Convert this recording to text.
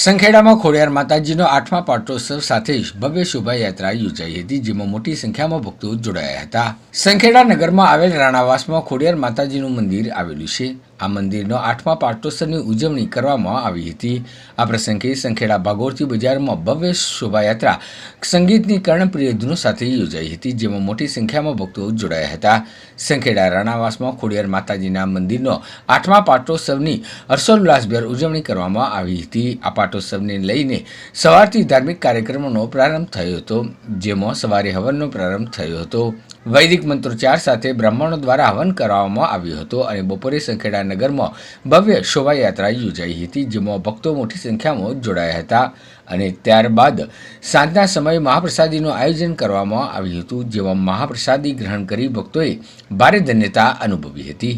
સંખેડામાં ખોડિયાર માતાજીનો આઠમા પાટોત્સવ સાથે જ ભવ્ય શોભાયાત્રા યોજાઈ હતી, જેમાં મોટી સંખ્યામાં ભક્તો જોડાયા હતા. સંખેડા નગરમાં આવેલ રાણાવાસમાં ખોડિયાર માતાજીનું મંદિર આવેલું છે. આ મંદિરનો આઠમા પાટોત્સવની ઉજવણી કરવામાં આવી હતી. આ પ્રસંગે સંખેડા ભાગોળથી બજારમાં ભવ્ય શોભાયાત્રા સંગીતની કર્ણપ્રિય ધૂનો સાથે યોજાઈ હતી, જેમાં મોટી સંખ્યામાં ભક્તો જોડાયા હતા. સંખેડા રાણાવાસમાં ખોડિયાર માતાજીના મંદિરનો આઠમા પાટોત્સવની હર્ષોલ્લાસભેર ઉજવણી કરવામાં આવી હતી. આ પાટોત્સવને લઈને સવારથી ધાર્મિક કાર્યક્રમોનો પ્રારંભ થયો હતો, જેમાં સવારે હવનનો પ્રારંભ થયો હતો. વૈદિક મંત્રોચ્ચાર સાથે બ્રાહ્મણો દ્વારા હવન કરવામાં આવ્યું હતું અને બપોરે સંખેડા નગરમાં ભવ્ય શોભાયાત્રા યોજાઈ હતી, જેમાં ભક્તો મોટી સંખ્યામાં જોડાયા હતા અને ત્યારબાદ સાંજના સમયે મહાપ્રસાદીનું આયોજન કરવામાં આવ્યું હતું, જેમાં મહાપ્રસાદી ગ્રહણ કરી ભક્તોએ ભારે ધન્યતા અનુભવી હતી.